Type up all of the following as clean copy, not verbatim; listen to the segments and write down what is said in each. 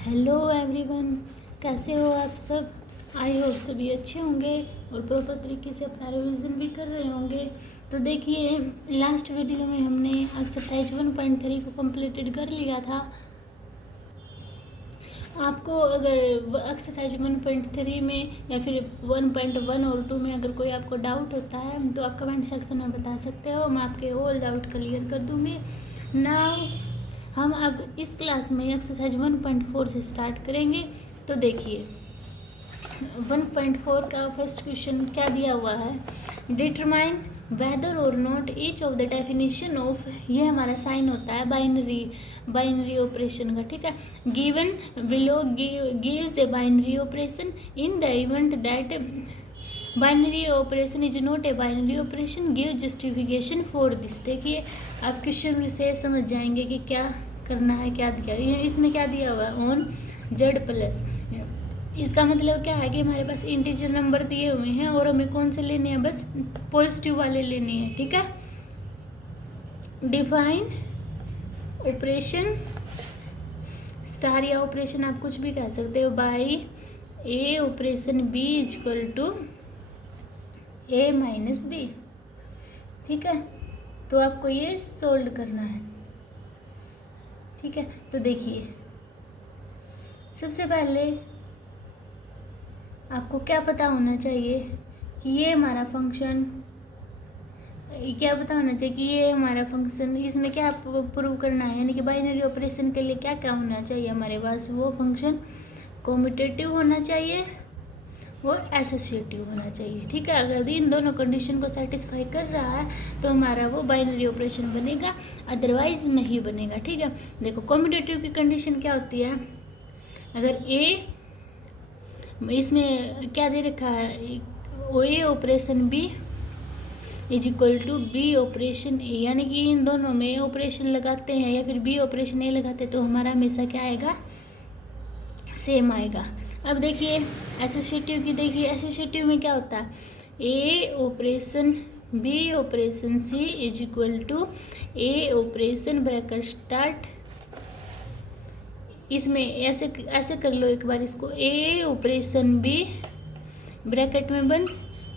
Hello everyone, कैसे हो आप सब। आई होप सभी अच्छे होंगे और प्रॉपर तरीके से अपना रिवीजन भी कर रहे होंगे। तो देखिए, लास्ट वीडियो में हमने एक्सरसाइज 1.3 को कंप्लीटेड कर लिया था। आपको अगर एक्सरसाइज 1.3 में या फिर 1.1 और 2 में अगर कोई आपको डाउट होता है तो आप कमेंट सेक्शन में बता सकते हो, मैं आपके ऑल डाउट क्लियर कर दूँगी। नाउ हम अब इस क्लास में एक्सरसाइज 1.4 से स्टार्ट करेंगे। तो देखिए 1.4 का फर्स्ट क्वेश्चन क्या दिया हुआ है, डिटरमाइन वेदर और not each of the definition of, ये हमारा साइन होता है बाइनरी ऑपरेशन का, ठीक है। Given below gives a binary operation in the event that binary operation is not a binary operation give justification for this. देखिए आप क्वेश्चन से समझ जाएंगे कि क्या करना है, क्या दिया इसमें, क्या दिया हुआ है ऑन जेड प्लस। इसका मतलब क्या है कि हमारे पास इंटीजर नंबर दिए हुए हैं और हमें कौन से लेने हैं, बस पॉजिटिव वाले लेने हैं, ठीक है। डिफाइन ऑपरेशन स्टार या ऑपरेशन आप कुछ भी कह सकते हो by A operation B equal to A minus B, ठीक है। तो आपको ये सोल्व करना है, ठीक है। तो देखिए सबसे पहले आपको क्या पता होना चाहिए कि ये हमारा फंक्शन, क्या पता होना चाहिए कि ये हमारा फंक्शन, इसमें क्या प्रूव करना है, यानी कि बाइनरी ऑपरेशन के लिए क्या क्या होना चाहिए हमारे पास, वो फंक्शन कॉम्यूटेटिव होना चाहिए और एसोसिएटिव होना चाहिए, ठीक है। अगर इन दोनों कंडीशन को सेटिस्फाई कर रहा है तो हमारा वो बाइनरी ऑपरेशन बनेगा, अदरवाइज नहीं बनेगा, ठीक है। देखो कॉम्यूटेटिव की कंडीशन क्या होती है, अगर ए, इसमें क्या दे रखा है, A operation B is equal to B operation A, यानी कि इन दोनों में ऑपरेशन लगाते हैं या फिर बी ऑपरेशन ए लगाते हैं तो हमारा हमेशा क्या आएगा, सेम आएगा। अब देखिए एसोसिएटिव की, देखिए एसोसिएटिव में क्या होता है, A operation B operation C is equal to A operation bracket start, इसमें ऐसे ऐसे कर लो एक बार इसको, ए ऑपरेशन बी ब्रैकेट में बंद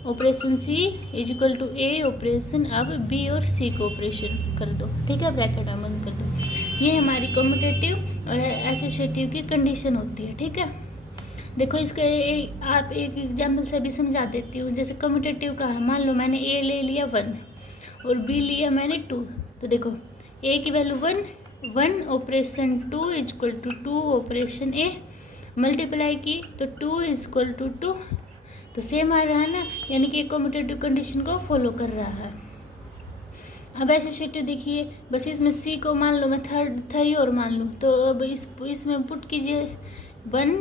operation C is equal to A operation, अब बी और सी को ऑपरेशन कर दो, ठीक है, ब्रैकेट में बंद कर दो। ये हमारी कम्यूटेटिव और एसोसिएटिव की कंडीशन होती है, ठीक है। देखो इसके आप एक एग्जाम्पल से भी समझा देती हूँ। जैसे कम्यूटेटिव का है, मान लो मैंने ए ले लिया 1 और बी लिया मैंने 2, तो देखो ए की value 1 operation 2 is equal to 2 operation A, multiply की तो 2 इज इक्वल टू 2, तो सेम आ रहा है ना, यानी कि कम्यूटेटिव कंडीशन को फॉलो कर रहा है। अब एसोसिएटिव देखिए, बस इसमें सी को मान लो मैं थर्ड और मान लूँ, तो अब इसमें पुट कीजिए 1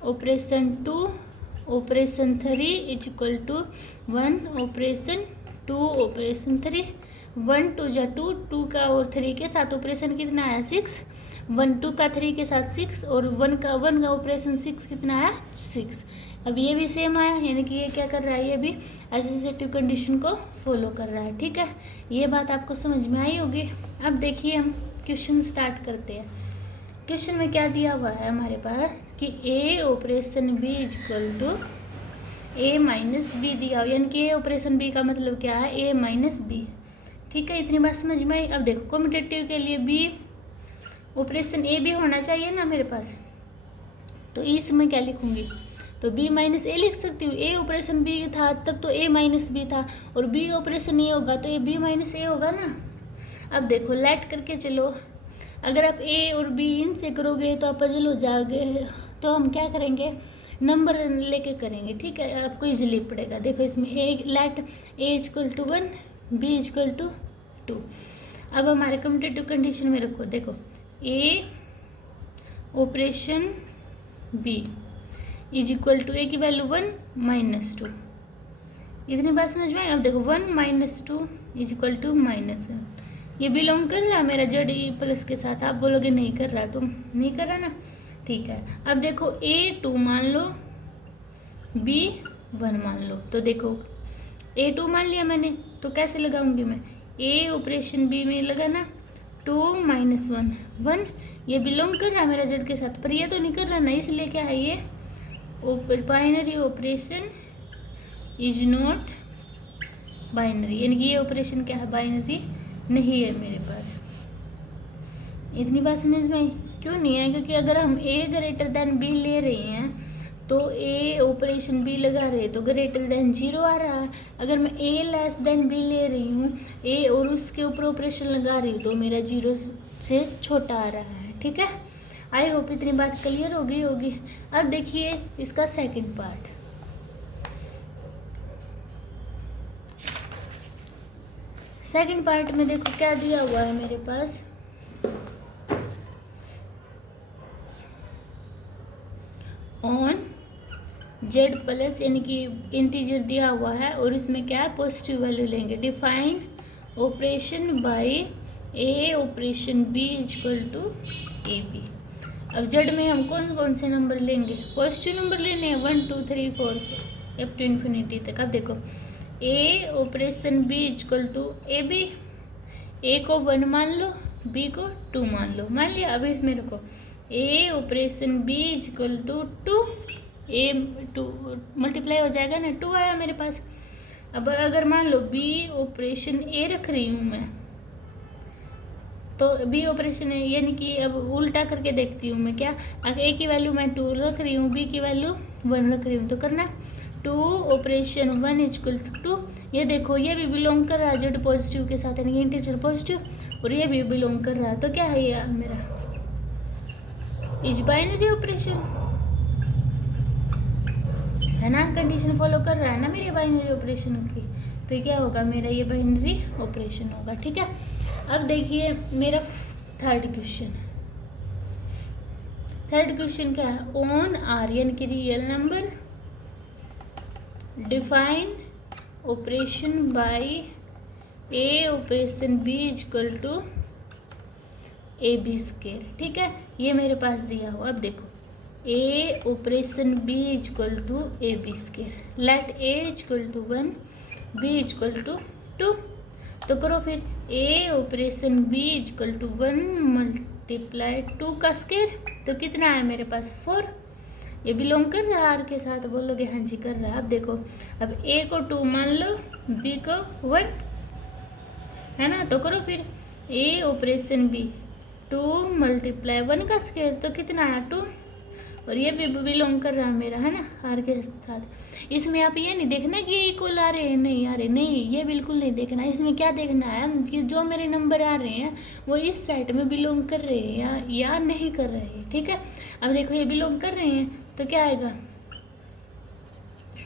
operation 2 operation 3 is equal to 1 operation 2 operation 3, 1 2 जा 2, 2 का और 3 के साथ ऑपरेशन कितना आया 6, 1 2 का 3 के साथ 6 और 1 का ऑपरेशन 6 कितना आया 6। अब ये भी सेम आया, यानी कि ये क्या कर रहा है, ये भी एसोसिएटिव कंडीशन को फॉलो कर रहा है, ठीक है। ये बात आपको समझ में आई होगी। अब देखिए हम क्वेश्चन स्टार्ट करते हैं। क्वेश्चन में क्या दिया हुआ है हमारे पास कि A operation B is equal to A minus B दिया हो, यानी कि ए ऑपरेशन बी का मतलब क्या है, ए माइनस बी, ठीक है। इतनी बात समझ में आई। अब देखो कम्यूटेटिव के लिए बी ऑपरेशन ए भी होना चाहिए ना मेरे पास, तो इसमें क्या लिखूंगी, तो बी माइनस ए लिख सकती हूँ। ए ऑपरेशन बी था तब तो ए माइनस बी था, और बी ऑपरेशन ए होगा तो ये बी माइनस ए होगा ना। अब देखो लेट करके चलो, अगर आप ए और बी इनसे करोगे तो आप पजल हो जाओगे, तो हम क्या करेंगे, नंबर लेके करेंगे, ठीक है, आपको इजीली पड़ेगा। देखो इसमें A let A equal to 1 B equal to 2। अब हमारे कम्यूटेटिव कंडीशन में रखो, देखो A operation B is equal to A की वैल्यू 1 माइनस 2, इतनी बात समझ में आई। अब देखो 1 minus 2 is equal to minus, ये बिलोंग कर रहा है मेरा जेड ई प्लस के साथ। आप बोलोगे नहीं कर रहा, तुम नहीं कर रहा ना, ठीक है। अब देखो ए 2 मान लो बी 1 मान लो, तो देखो ए 2 मान लिया मैंने, तो कैसे लगाऊंगी मैं, ए ऑपरेशन बी में लगाना 2 माइनस 1 1, ये बिलोंग कर रहा है मेरा जेड के साथ, पर ये तो नहीं कर रहा ना, इसलिए क्या है ये binary operation is not binary, यानी कि ये ऑपरेशन क्या है, बाइनरी नहीं है मेरे पास। इतनी बात समझ में आई? क्यों नहीं है? क्योंकि अगर हम ए ग्रेटर देन बी ले रहे हैं तो ए ऑपरेशन बी लगा रहे हैं तो ग्रेटर देन 0 आ रहा है। अगर मैं ए लेस देन बी ले रही हूँ, ए और उसके ऊपर ऑपरेशन लगा रही हूँ, तो मेरा 0 से छोटा आ रहा है। ठीक है, आई होप इतनी बात क्लियर हो गई होगी। अब देखिए इसका सेकंड पार्ट। सेकंड पार्ट में देखो क्या दिया हुआ है मेरे पास, ऑन जेड प्लस, यानी कि इंटीजर दिया हुआ है और इसमें क्या है, पॉजिटिव वैल्यू लेंगे। Define operation by A operation B equal to A B. अब जेड में हम कौन कौन से नंबर लेंगे, पॉजिटिव नंबर लेने हैं, 1 2 3 4 अप टू इन्फिनिटी तक। अब देखो A operation B equal to A B, A को 1 मान लो, बी को 2 मान लो, मान लिया। अब इसमें रखो A operation B equal to 2, A 2 multiply हो जाएगा ना, 2 आया मेरे पास। अब अगर मान लो बी ऑपरेशन ए रख रही हूँ मैं, तो बी ऑपरेशन है, यानी कि अब उल्टा करके देखती हूँ मैं क्या, अगर ए की वैल्यू मैं 2 रख रही हूँ, बी की वैल्यू 1 रख रही हूँ, तो करना 2 ऑपरेशन 1 इक्वल टू 2। ये देखो ये भी बिलोंग कर रहा है जेड पॉजिटिव के साथ, यानी कि इंटीजर पॉजिटिव, और ये भी बिलोंग कर रहा है, तो क्या है ये मेरा इज बाइनरी ऑपरेशन है ना, कंडीशन फॉलो कर रहा है ना मेरे बाइनरी ऑपरेशन की, तो ये क्या होगा मेरा, ये बाइनरी ऑपरेशन होगा। ठीक है, अब देखिए मेरा थर्ड क्वेश्चन। थर्ड क्वेश्चन क्या है, ऑन आर यानी कि real number, define operation by A operation B equal to A B square. ठीक है, ये मेरे पास दिया हुआ। अब देखो A operation B equal to A B square, let A equal to 1 B equal to 2, तो करो फिर A operation B equal to 1 multiply 2 का स्केयर, तो कितना है मेरे पास 4। ये बिलोंग कर रहा है आर के साथ, बोलोगे हाँ जी कर रहा है। अब देखो अब ए को 2 मान लो, बी को 1 है ना, तो करो फिर ए ऑपरेशन बी 2 मल्टीप्लाई 1 का स्केयर, तो कितना है 2, और ये भी बिलोंग कर रहा है मेरा है ना आर के साथ। इसमें आप ये नहीं देखना कि ये इक्वल आ रहे हैं, नहीं आ रहे, नहीं ये बिल्कुल नहीं देखना। इसमें क्या देखना है कि जो मेरे नंबर आ रहे हैं वो इस सेट में बिलोंग कर रहे हैं या नहीं कर रहे हैं। ठीक है, अब देखो ये बिलोंग कर रहे हैं तो क्या आएगा,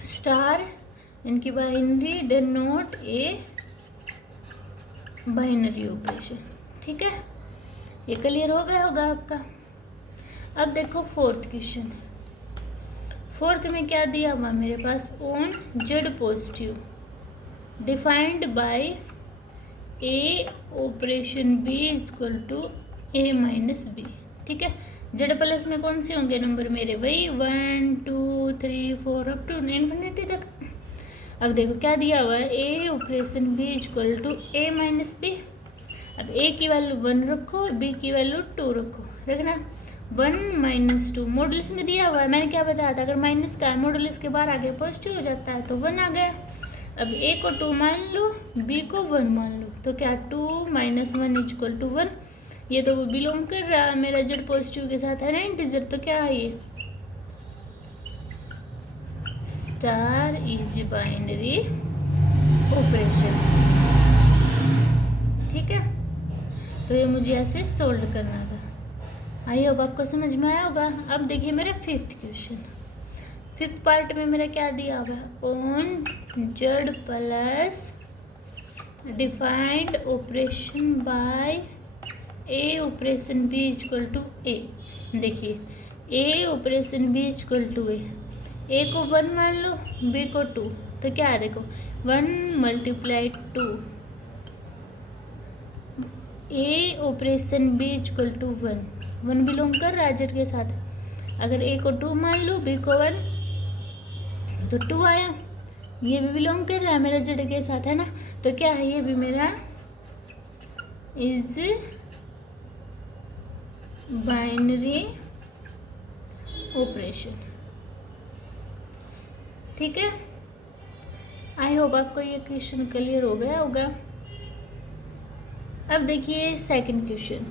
स्टार इनकी binary denote a binary operation. ठीक है, ये क्लियर हो गया होगा आपका। अब देखो फोर्थ क्वेश्चन। फोर्थ में क्या दिया हुआ मेरे पास, on Z positive defined by A operation B equal to A minus B. ठीक है, जेड प्लस में कौन से होंगे नंबर मेरे, वही 1 2 3 4 अप टू इन्फिनिटी तक। अब देखो क्या दिया हुआ है, A operation B equal to A minus B. अब ए की वैल्यू 1 रखो, बी की वैल्यू 2 रखो, रखना 1 माइनस 2 मॉडल्स में दिया हुआ है। मैंने क्या बताया था, अगर माइनस का मॉडल्स के बाहर आगे पॉजिटिव हो जाता है तो 1 आ गया। अब ए को 2 मान लो, बी को 1 मान लो, तो क्या 2 माइनस 1 इक्वल टू 1। ये तो वो बिलोंग कर रहा है मेरा जेड पॉजिटिव के साथ है ना इंटीजर, तो क्या है ये स्टार इज बाइनरी ऑपरेशन। ठीक है, तो ये मुझे ऐसे सोल्व करना था। आई होप आपको समझ में आया होगा। अब देखिए मेरा फिफ्थ क्वेश्चन। फिफ्थ पार्ट में मेरा क्या दिया हुआ है, on Z plus defined operation by A operation B equal to A. देखिए A operation B equal to A को 1 मान लो, बी को 2, तो क्या है देखो 1 multiply 2, A operation B equal to 1 belong कर रहा है जेड के साथ। अगर ए को 2 मान लो, बी को 1, तो 2 आया। ये भी बिलोंग कर रहा है मेरा जेड के साथ है ना, तो क्या है ये भी मेरा इज बाइनरी ऑपरेशन। ठीक है, आई होप आपको ये क्वेश्चन क्लियर हो गया होगा। अब देखिए सेकंड क्वेश्चन।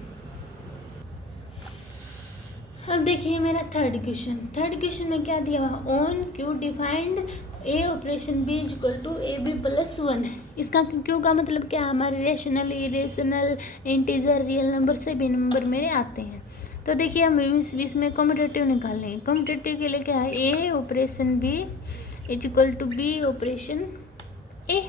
अब देखिए मेरा थर्ड क्वेश्चन में क्या दिया हुआ, on Q defined A operation B is equal to A B plus 1। इसका क्यू का मतलब क्या, हमारे rational, irrational, integer, real number से भी नंबर मेरे आते हैं। तो देखिए हम इसमें कम्यूटेटिव निकाल लेंगे। कम्यूटेटिव के लिए क्या है, A operation B is equal to B operation A.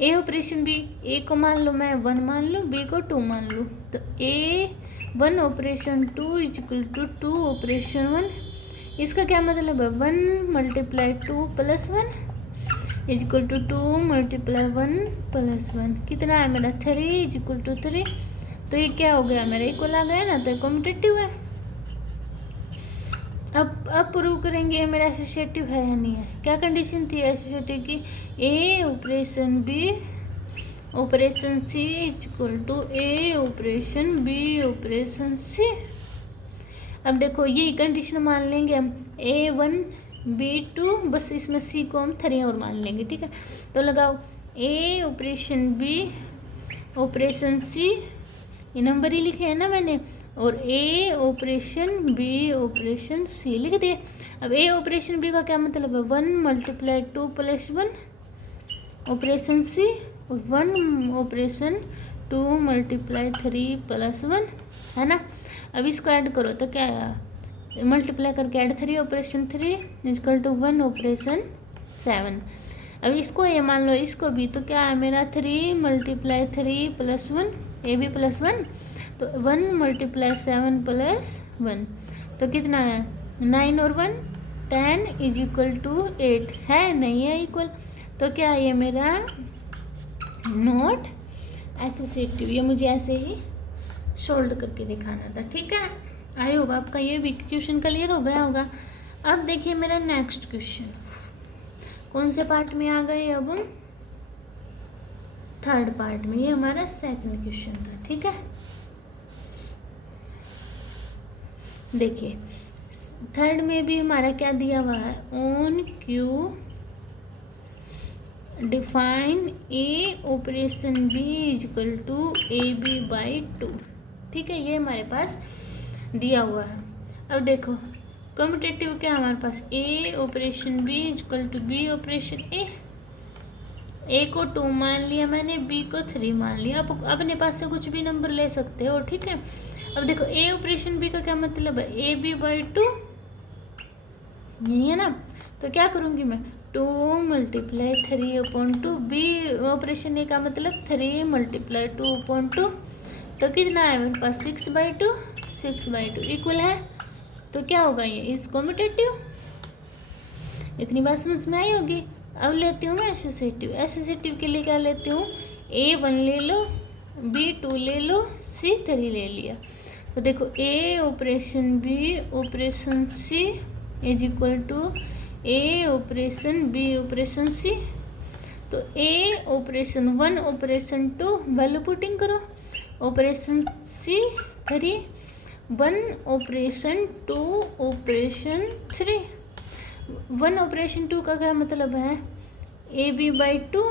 A operation B, A को मान लो मैं 1 मान लूँ, बी को 2 मान लूँ, तो a 1 operation 2 is equal to 2 operation 1। इसका क्या मतलब है, 1 multiply 2 plus 1 is equal to 2 multiply 1 plus 1। कितना है मेरा, 3 इज इक्वल टू 3। तो ये क्या हो गया मेरा, इक्वल आ गया ना, तो कम्यूटेटिव है। अब प्रूव करेंगे मेरा एसोसिएटिव है या नहीं है। क्या कंडीशन थी एसोसिएटिव की, A operation B operation C is equal to A operation B operation C. अब देखो ये कंडीशन मान लेंगे हम, A1 B2, बस इसमें C को हम 3 और मान लेंगे। ठीक है, तो लगाओ A operation B operation C, ये नंबर ही लिखे हैं ना मैंने, और A operation B operation C लिख दिए। अब A ऑपरेशन B का क्या मतलब है, 1 मल्टीप्लाई 2 प्लस 1 ऑपरेशन C, और 1 ऑपरेशन 2 मल्टीप्लाई 3 प्लस 1, है ना। अब इसको ऐड करो तो क्या आया, मल्टीप्लाई करके add 3 operation 3 equal to 1 operation 7। अब इसको ये मान लो, इसको भी, तो क्या है मेरा 3 multiply 3 plus 1 A B plus 1, तो 1 मल्टीप्लाई 7 प्लस 1, तो कितना है 9 और 1 10 इज इक्वल टू 8, है नहीं है इक्वल, तो क्या है ये मेरा नॉट एसोसिएटिव। ये मुझे ऐसे ही सोल्व करके दिखाना था। ठीक है, आई होप आपका ये भी क्वेश्चन क्लियर हो गया होगा। अब देखिए मेरा नेक्स्ट क्वेश्चन, कौन से पार्ट में आ गए, अब हम थर्ड पार्ट में। ये हमारा सेकंड क्वेश्चन था। ठीक है, देखिए थर्ड में भी हमारा क्या दिया हुआ है, on Q define A operation B is equal to A B by 2। ठीक है, ये हमारे पास दिया हुआ है। अब देखो कम्यूटेटिव क्या हमारे पास, A operation B is equal to B operation A को 2 मान लिया मैंने, बी को 3 मान लिया। आप अपने पास से कुछ भी नंबर ले सकते हो। ठीक है, अब देखो ए ऑपरेशन बी का क्या मतलब है, ए बी बाई 2, यही है ना। तो क्या करूँगी मैं, 2 मल्टीप्लाई 3/2, बी ऑपरेशन ए का मतलब 3 मल्टीप्लाई 2/2, तो कितना है मेरे पास 6/2, 6/2 इक्वल है। तो क्या होगा, ये इज कम्यूटेटिव। इतनी बात समझ में आई होगी। अब लेती हूँ मैं एसोसिएटिव। एसोसिएटिव के लिए क्या लेती हूँ, A1 ले लो, B2 ले लो, C3 ले लिया। तो देखो A operation B operation C is equal to A operation B operation C। तो A operation 1 operation 2 value putting करो, operation C 3, 1 operation 2 operation 3। 1 operation 2 का क्या मतलब है, ए बी बाई 2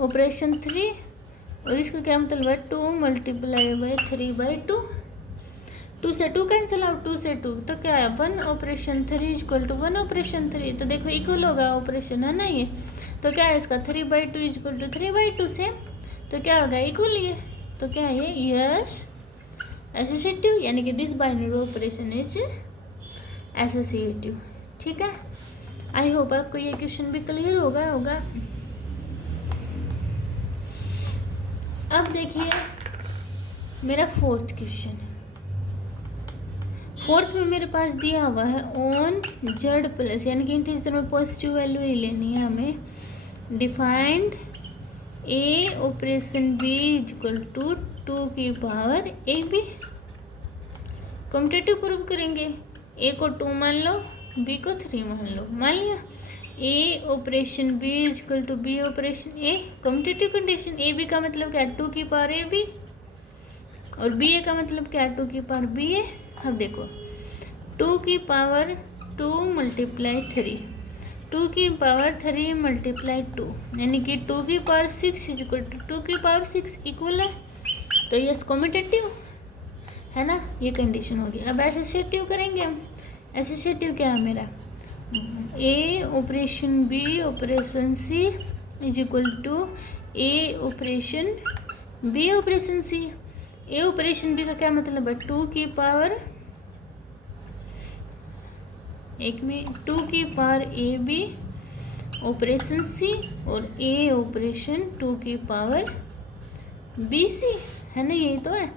ऑपरेशन 3, और इसका क्या मतलब है 2 मल्टीप्लाई बाई 3/2। 2 से 2 कैंसिल आउट, 2 से 2, तो क्या है 1 ऑपरेशन 3 इक्वल टू 1 ऑपरेशन 3। तो देखो इक्वल होगा ऑपरेशन, है ना ये। तो क्या है इसका 3/2 इक्वल टू 3/2 से, तो क्या होगा इक्वल ये। तो क्या है ये, यस एसोसिएटिव, यानी कि this binary operation is associative. ठीक है, आई होप आपको ये क्वेश्चन भी क्लियर होगा। अब देखिए मेरा फोर्थ क्वेश्चन। फोर्थ में मेरे पास दिया हुआ है ऑन जेड प्लस, यानी कि इंटीजर में पॉजिटिव वैल्यू ही लेनी है हमें, defined A operation B is equal to 2 की power A B. Commutative prove करेंगे, ए को 2 मान लो, बी को 3 मान लो, मान लिया। A operation B is equal to B operation A, commutative condition. A B का मतलब क्या है 2 की पावर ए बी, और बी ए का मतलब क्या है, 2 की पावर बी ए। अब देखो 2 की पावर 2 मल्टीप्लाई 3, 2 की पावर 3 मल्टीप्लाई 2, यानी कि 2 की पावर 6 इक्वल टू 2 की पावर 6 इक्वल है, तो ये कॉम्यूटेटिव है ना, ये कंडीशन होगी। अब एसोसिएटिव करेंगे हम। एसोसिएटिव क्या है मेरा, A operation B operation C is equal to A operation B operation C. A operation B का क्या मतलब है, 2 की पावर, एक में 2 की पावर ए बी ऑपरेशन सी, और ए ऑपरेशन 2 की पावर बी सी, है ना, यही तो है।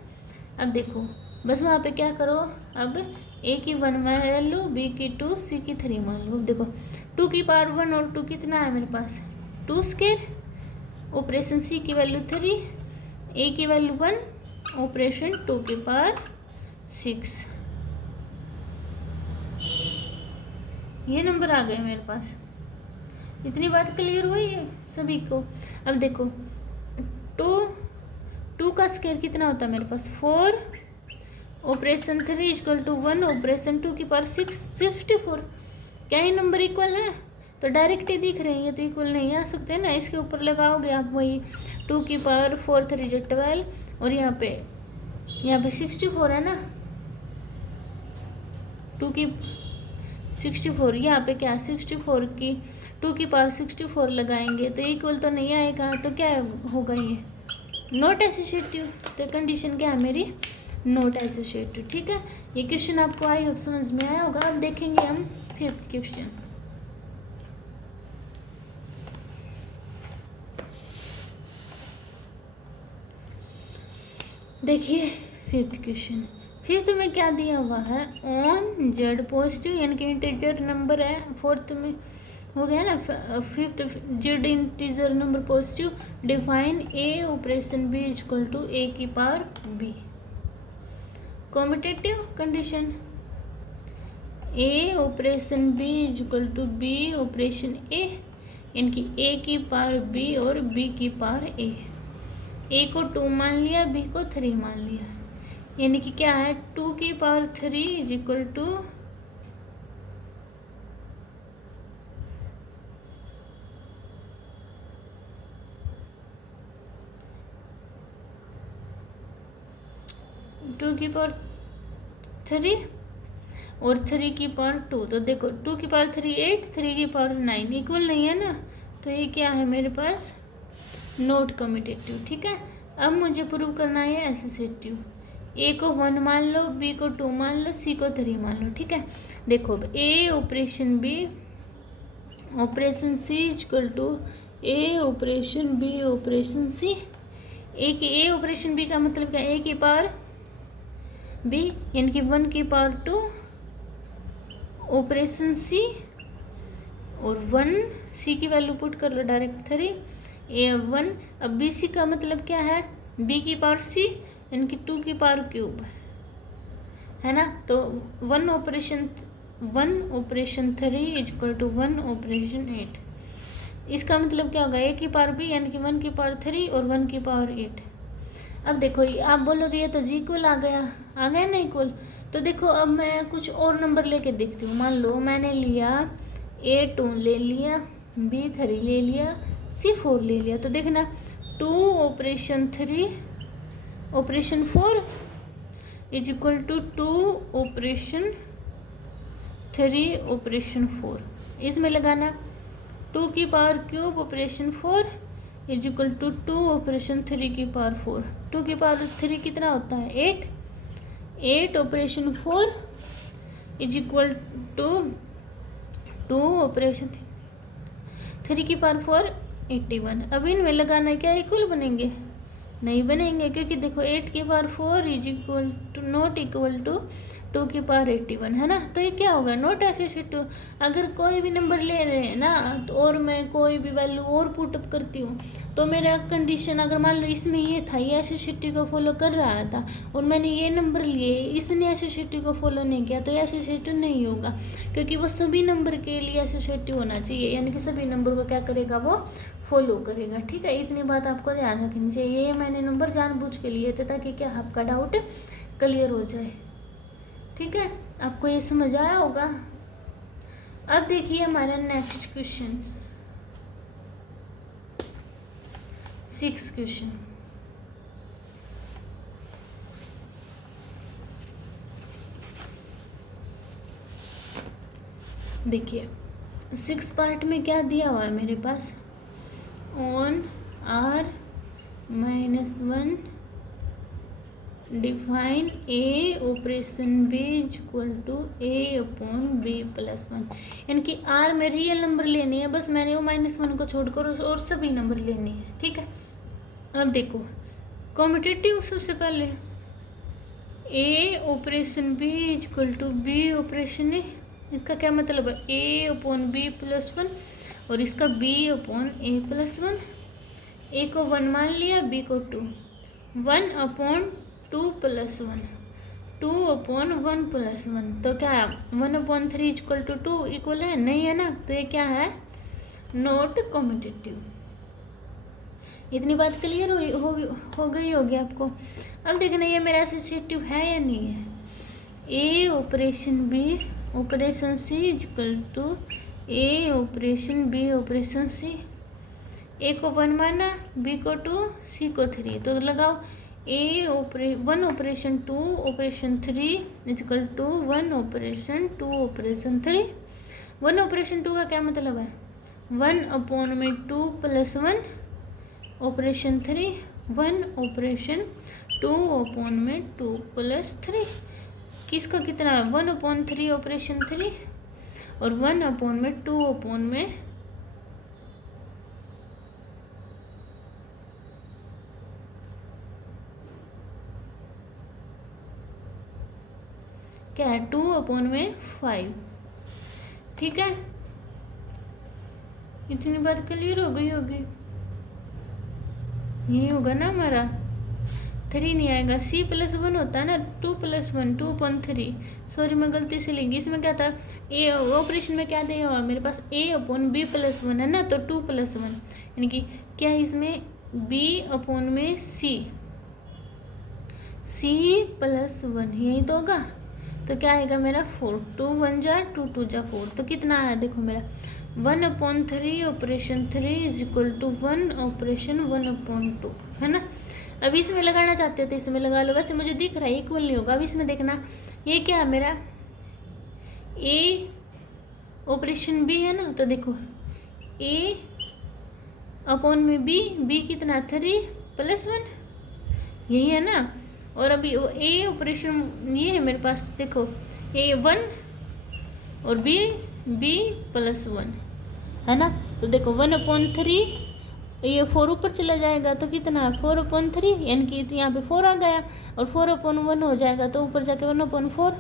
अब देखो बस वहाँ पे क्या करो, अब ए की 1 मान लो, बी की 2, सी की 3 मान लो। अब देखो 2 की पावर 1 और 2 कितना है मेरे पास, 2 स्क्वायर, ऑपरेशन सी की वैल्यू 3, ए की वैल्यू 1, ऑपरेशन 2 की पावर 6, ये नंबर आ गए मेरे पास। इतनी बात क्लियर हुई है सभी को। अब देखो 2 का स्क्वायर कितना होता है मेरे पास, 4, ऑपरेशन 3 इक्वल टू 1, ऑपरेशन 2 की पावर 6, 64। क्या ये नंबर इक्वल है, तो डायरेक्ट ही दिख रहे हैं, ये तो इक्वल नहीं आ सकते ना। इसके ऊपर लगाओगे आप वही 2 की पावर 4 3 12, और यहाँ पे 64 है ना, 2 की 64, यहाँ पे क्या 64 की 2 की पावर 64 लगाएंगे तो इक्वल तो नहीं आएगा, तो क्या होगा, ये नॉट एसोसिएटिव। तो कंडीशन क्या है मेरी, नॉट एसोसिएटिव। ठीक है, ये क्वेश्चन आपको आई होप समझ में आया होगा। अब देखेंगे हम 5th क्वेश्चन। देखिए 5th क्वेश्चन, 5th में क्या दिया हुआ है, ऑन जेड पॉजिटिव, यानी कि इंटीजर नंबर है। 4th में हो गया ना, 5th Z integer number positive, define A operation B equal to A की power B. Commutative condition, A operation B equal to B operation A, यानी कि ए की पावर बी और बी की पावर ए को 2 मान लिया, बी को 3 मान लिया, यानी कि क्या है 2 की पावर 3 इज इक्वल टू 2 की पावर 3 और 3 की पावर 2। तो देखो 2 की पावर 3 8, 3 की पावर 9, इक्वल नहीं है ना, तो ये क्या है मेरे पास, नॉट कम्यूटेटिव। ठीक है, अब मुझे प्रूव करना है एसोसिएटिव। ए को 1 मान लो, बी को 2 मान लो, सी को 3 मान लो। ठीक है, देखो A operation B operation C equal to A operation B operation C. A operation B का मतलब क्या, ए की पावर बी, यानी कि 1 की पावर 2 ऑपरेशन सी, और 1 सी की वैल्यू पुट कर लो डायरेक्ट 3 ए 1। अब बी सी का मतलब क्या है, बी की पावर सी, यानी कि 2 की पावर क्यूब, है ना। तो 1 ऑपरेशन 3 इक्वल टू 1 ऑपरेशन 8। इसका मतलब क्या होगा, ए की पावर बी, यानी कि 1 की पावर 3 और 1 की पावर 8। अब देखो आप बोलोगे ये तो जी इक्वल आ गया ना इक्वल। तो देखो अब मैं कुछ और नंबर लेके देखती हूँ। मान लो मैंने लिया A2 ले लिया, B3 ले लिया, C4 ले लिया, तो देखना 2 operation 3 operation 4 is equal to 2 operation 3 operation 4। इसमें लगाना 2 की power cube operation 4 is equal to 2 operation 3 की पावर 4। 2 की पावर 3 कितना होता है 8 operation 4 is equal to 2 operation 3 की पावर 4 81। अब इनमें लगाना है, क्या इक्वल बनेंगे, नहीं बनेंगे, क्योंकि देखो 8 की power 4 is equal to not equal to 2 की पावर 81 है ना। तो ये क्या होगा, नॉट एसोसिएटिव। अगर कोई भी नंबर ले रहे हैं ना तो और मैं कोई भी वैल्यू और पुटअप करती हूँ तो मेरा कंडीशन, अगर मान लो इसमें ये था, ये एसोसिएटिव को फॉलो कर रहा था और मैंने ये नंबर लिए, इसने एसोसिएटिव को फॉलो नहीं किया, तो ये एसोसिएटिव नहीं होगा, क्योंकि वो सभी नंबर के लिए एसोसिएटिव होना चाहिए, यानी कि सभी नंबर को क्या करेगा, वो फॉलो करेगा। ठीक है, इतनी बात आपको ध्यान रखनी चाहिए। ये मैंने नंबर जानबूझ के लिए थे ताकि क्या आपका डाउट क्लियर हो जाए। ठीक है, आपको ये समझ आया होगा। अब देखिए हमारा नेक्स्ट क्वेश्चन, 6 क्वेश्चन। देखिए 6 पार्ट में क्या दिया हुआ है मेरे पास, on r -1 define a operation b equal to a/b+1, यानी कि r में रियल नंबर लेनी है, बस मैंने वो -1 को छोड़कर और सभी नंबर लेने हैं। ठीक है, अब देखो कॉम्पिटिटिव सबसे पहले a operation b equal to b operation a, इसका क्या मतलब है, a/b+1 और इसका b/a+1। a को 1 मान लिया, b को 2, 1/2+1, 2/1+1, तो क्या है 1/3 इक्वल टू 2 इक्वल है, नहीं है ना, तो ये क्या है, नॉट कॉम्पिटिटिव। इतनी बात क्लियर हो गई होगी आपको। अब देखना ये मेरा एसोसिएटिव है या नहीं है। a operation b operation c equal to a operation b operation c, a को 1 माना, b को 2, c को 3, तो लगाओ 1 operation 2 operation 3 equal to 1 operation 2 operation 3। 1 operation 2 का क्या मतलब है, 1/2+1 ऑपरेशन 3, 1 ऑपरेशन 2/2+3। किसका कितना है, 1/3 ऑपरेशन 3 और 1/2 क्या है, 2/5। ठीक है, इतनी बात क्लियर हो गई होगी। यही होगा ना हमारा, 3 नहीं आएगा, c+1 होता है ना, 2+1 2/3, सॉरी मैं गलती से लिखी, इसमें क्या था, ए ऑपरेशन में क्या दिया हुआ मेरे पास, a/b+1 है ना, तो 2+1, यानी कि क्या इसमें c/1 यही तो होगा, तो क्या आएगा मेरा 4, 2 1 जा 2 2 जा 4, तो कितना आया देखो मेरा 1/3 operation 3 is equal to 1 operation 1/2, है ना। अब इसमें लगाना चाहते हो तो इसमें लगा लो, वैसे मुझे दिख रहा है इक्वल नहीं होगा। अब इसमें देखना ये क्या है मेरा, a ऑपरेशन b है ना, तो देखो a/b कितना 3+1 यही है ना, और अभी a ऑपरेशन ये है मेरे पास, देखो a1 और b+1 है ना, तो देखो 1/3, ये 4 ऊपर चला जाएगा तो कितना है 4/3, यानी कि यहाँ पे 4 आ गया और 4/1 हो जाएगा तो ऊपर जाके 1/4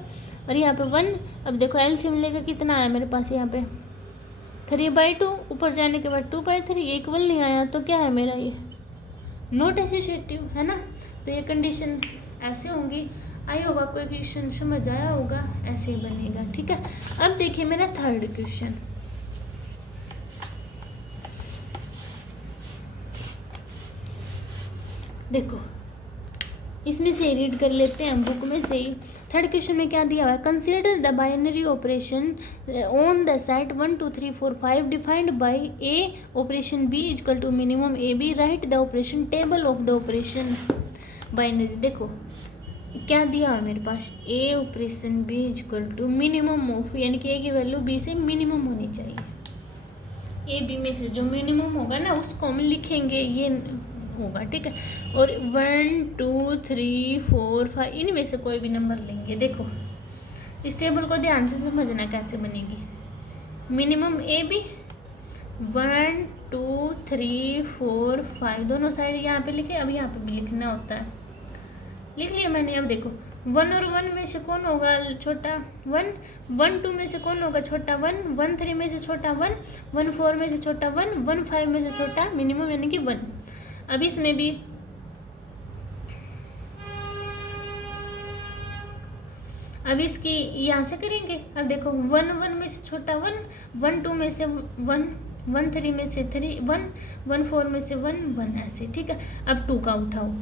और यहाँ पे 1। अब देखो एलसीएम लेकर कितना आया मेरे पास, यहाँ पे 3/2, ऊपर जाने के बाद 2/3, ये इक्वल नहीं आया, तो क्या है मेरा ये नॉट एसोसिएटिव, है ना। तो ये कंडीशन ऐसे होंगी। आई होप आपको क्वेश्चन समझ आया होगा, ऐसे ही बनेगा। ठीक है, अब देखिए मेरा 3rd क्वेश्चन, देखो इसमें से रीड कर लेते हैं हम बुक में से ही। 3rd क्वेश्चन में क्या दिया हुआ है, consider the binary operation on the set 1 2 3 4 5 defined by a operation b equal to minimum A B, right the operation table of the operation binary. देखो क्या दिया है मेरे पास, a operation b equal to minimum of, यानी कि a की value b से मिनिमम होनी चाहिए, a b में से जो मिनिमम होगा ना उसको हम लिखेंगे, ये होगा। ठीक है, और 1 2 3 4 5 इनमें से कोई भी नंबर लेंगे। देखो इस टेबल को ध्यान से समझना कैसे बनेगी, मिनिमम ए बी 1 2 3 4 5 दोनों साइड यहाँ पे लिखे, अब यहाँ पे भी लिखना होता है, लिख लिया मैंने। अब देखो 1 और 1 में से कौन होगा छोटा 1, 1 2 में से कौन होगा छोटा 1, 1 3 में से छोटा 1, 1 4 में से छोटा 1, 1 5 में से छोटा मिनिमम यानी कि 1। अब इसमें भी अब इसकी यहाँ से करेंगे। अब देखो 1 1 में से छोटा 1, 1 2 में से 1, 1 3 में से 3 1, 1 4 में से 1 1 ऐसे, ठीक है। अब 2 का उठाओ,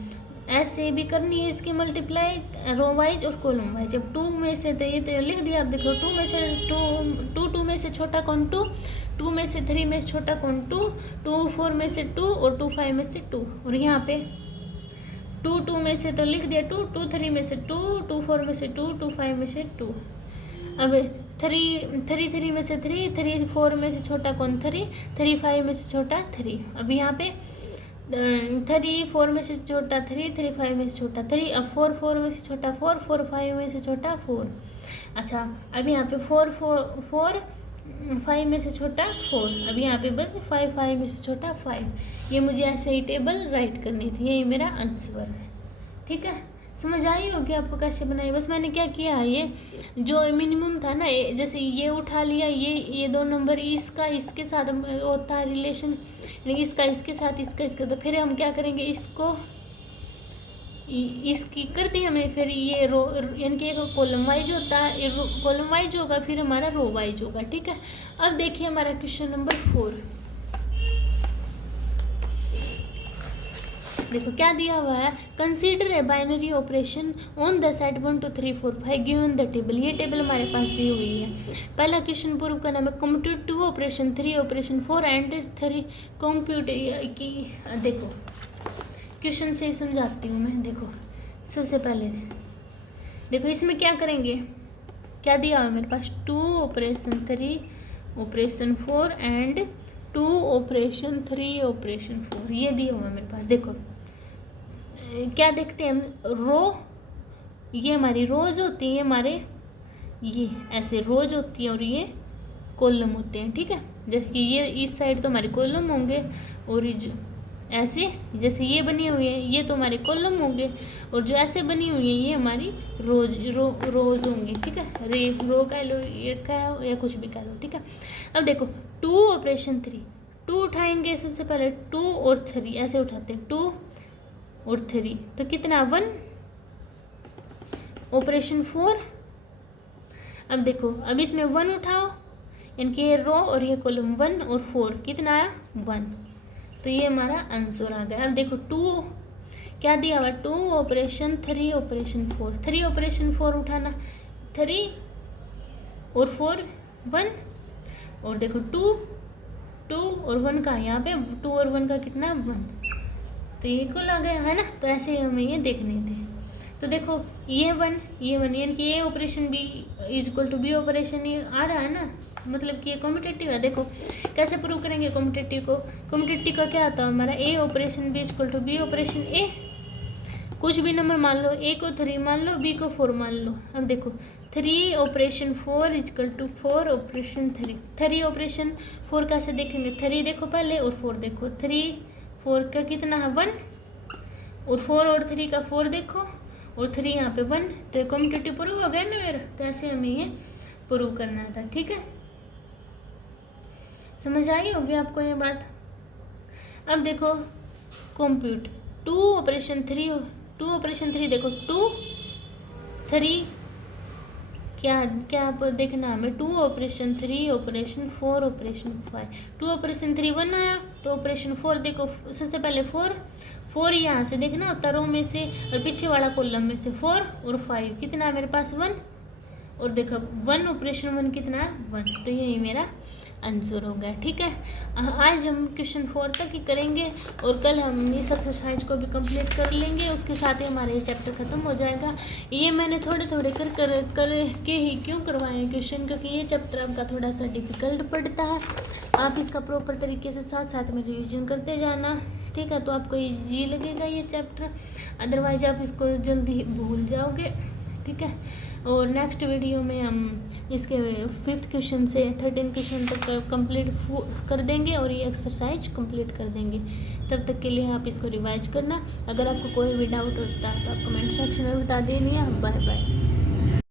ऐसे भी करनी है इसकी मल्टीप्लाई रो वाइज और कॉलम वाइज। अब 2 में से तो ये तो लिख दिया। अब देखो 2 में से 2 में से छोटा कौन 2, 2 में से 3 में से छोटा कौन 2, 2 4 में से 2 और 2 5 में से 2। और यहाँ पे 2 2 में से तो लिख दिया 2, 2 3 में से 2, 2 4 में से 2, 2 5 में से 2। अब 3 3 में से 3, 3 4 में से छोटा कौन 3, 3 5 में से छोटा 3। अब यहाँ पे 3 4 में से छोटा 3, 3 5 में से छोटा 3। अब 4 4 में से छोटा 4, 4 5 में से छोटा 4। अच्छा अब यहाँ पे 4 4 5 में से छोटा 4। अब यहाँ पे बस 5 5 में से छोटा 5। ये मुझे ऐसे ही टेबल राइट करनी थी, यही मेरा आंसर है, ठीक है। समझ आई होगी आपको कैसे बनाई। बस मैंने क्या किया है, ये जो मिनिमम था ना, जैसे ये उठा लिया, ये 2 नंबर इसका इसके साथ होता है रिलेशन, यानी इसका इसके साथ इसका इसका, तो फिर हम क्या करेंगे इसको इसकी कर दी हमने, फिर ये रो यानी कि एक कॉलम वाइज होता है, कॉलम वाइज होगा, फिर हमारा रो वाइज होगा, ठीक है। अब देखिए हमारा क्वेश्चन नंबर 4, देखो क्या दिया हुआ है। Consider a binary operation on the set 1 2 3 4 5 given the table. ये टेबल हमारे पास दी हुई है। पहला क्वेश्चन प्रूव करना है, compute 2 operation 3 operation 4 and 3 compute की। देखो क्वेश्चन से ही समझाती हूँ मैं। देखो सबसे पहले देखो इसमें क्या करेंगे, क्या दिया हुआ मेरे पास 2 operation 3 operation 4 and 2 operation 3 operation 4, ये दिया हुआ मेरे पास। देखो क्या देखते हैं हम, रो, ये हमारी रोज होती है, हमारे ये ऐसे रोज होती है और ये कॉलम होते हैं, ठीक है। जैसे कि ये इस साइड तो हमारे कॉलम होंगे और ये जो ऐसे जैसे ये बनी हुई है ये तो हमारे कॉलम होंगे, और जो ऐसे बनी हुई है ये हमारी रोज होंगी, ठीक है। रो कह लो, ये कह या कुछ भी कह लो, ठीक है। अब देखो 2 ऑपरेशन 3, 2 उठाएंगे सबसे पहले, 2 और 3 ऐसे उठाते हैं, 2 और 3 तो कितना 1 ऑपरेशन 4। अब देखो अब इसमें 1 उठाओ, इनके ये रो और ये कॉलम 1 और 4 कितना आया 1, तो ये हमारा आंसर आ गया। अब देखो 2 क्या दिया हुआ 2 ऑपरेशन 3 ऑपरेशन 4, 3 ऑपरेशन 4 उठाना, 3 और 4 1, और देखो 2 और 1 का यहाँ पे 2 और 1 का कितना 1, तो ये कुल आ गया है ना। तो ऐसे ही हमें ये देखने थे। तो देखो ये 1 यानी कि ये operation B is equal to B operation, ये आ रहा है ना, मतलब कि ये कॉम्पिटेटिव है। देखो कैसे प्रूव करेंगे कॉम्पिटेटिव को, कॉम्पिटेटिव का क्या आता है हमारा A operation B is equal to B operation A, कुछ भी नंबर मान लो, ए को 3 मान लो, बी को 4 मान लो। अब देखो 3 operation 4 is equal to 4 operation 3, 3 operation 4 कैसे देखेंगे, 3 देखो पहले और 4 देखो, 3 4 का कितना है 1, और 4 और 3 का 4 देखो और 3 यहाँ पे 1, तो कॉम्पिटेटिव प्रूव हो गया ना मेरा। तो ऐसे हमें ये प्रूव करना था, ठीक है। समझ आई होगी आपको ये बात। अब देखो कंप्यूट 2 ऑपरेशन 3, 2 ऑपरेशन 3 देखो 2 3 क्या आप देखना हमें 2 ऑपरेशन 3 ऑपरेशन 4 ऑपरेशन 5, 2 ऑपरेशन 3 1 आया, तो ऑपरेशन 4 देखो सबसे पहले 4 यहाँ से देखना तरों में से और पीछे वाला कॉलम में से 4 और 5 कितना मेरे पास 1, और देखो 1 ऑपरेशन 1 कितना है 1, तो यही मेरा आंसर हो गया, ठीक है। आज हम क्वेश्चन 4 तक ही करेंगे और कल हम इस एक्सरसाइज को भी कंप्लीट कर लेंगे, उसके साथ ही हमारा ये चैप्टर ख़त्म हो जाएगा। ये मैंने थोड़े थोड़े कर के ही क्यों करवाए क्वेश्चन, क्योंकि ये चैप्टर आपका थोड़ा सा डिफिकल्ट पड़ता है। आप इसका प्रॉपर तरीके से साथ साथ में रिविजन करते जाना, ठीक है, तो आपको ईजी लगेगा ये चैप्टर, अदरवाइज आप इसको जल्दी भूल जाओगे, ठीक है। और नेक्स्ट वीडियो में हम इसके 5th क्वेश्चन से 13 क्वेश्चन तक कंप्लीट कर देंगे और ये एक्सरसाइज कंप्लीट कर देंगे। तब तक के लिए आप इसको रिवाइज करना। अगर आपको कोई भी डाउट होता है तो आप कमेंट सेक्शन में बता देना। Bye bye.